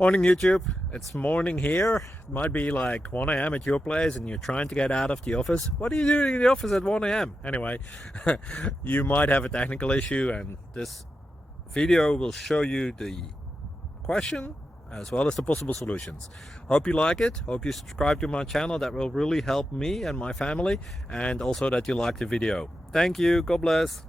Morning YouTube, it's morning here. It might be like 1 a.m. at your place and you're trying to get out of the office. What are you doing in the office at 1 a.m.? Anyway, you might have a technical issue and this video will show you the question as well as the possible solutions. Hope you like it, hope you subscribe to my channel. That will really help me and my family, and also that you like the video. Thank you, God bless.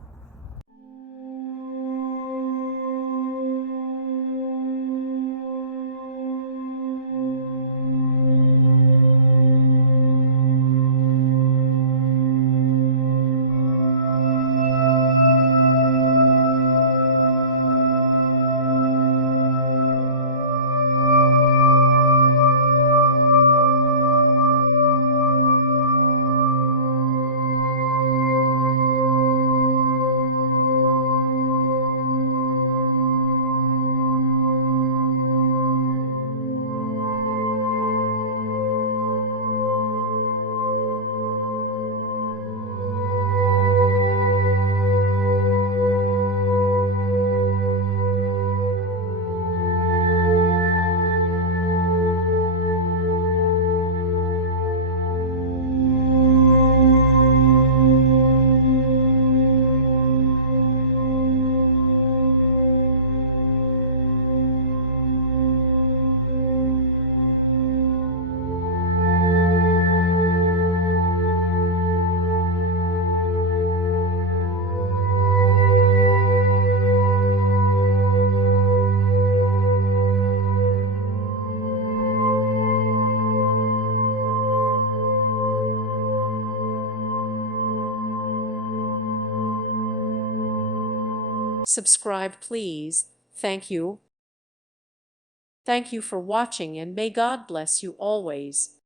Subscribe, please. Thank you. Thank you for watching, and may God bless you always.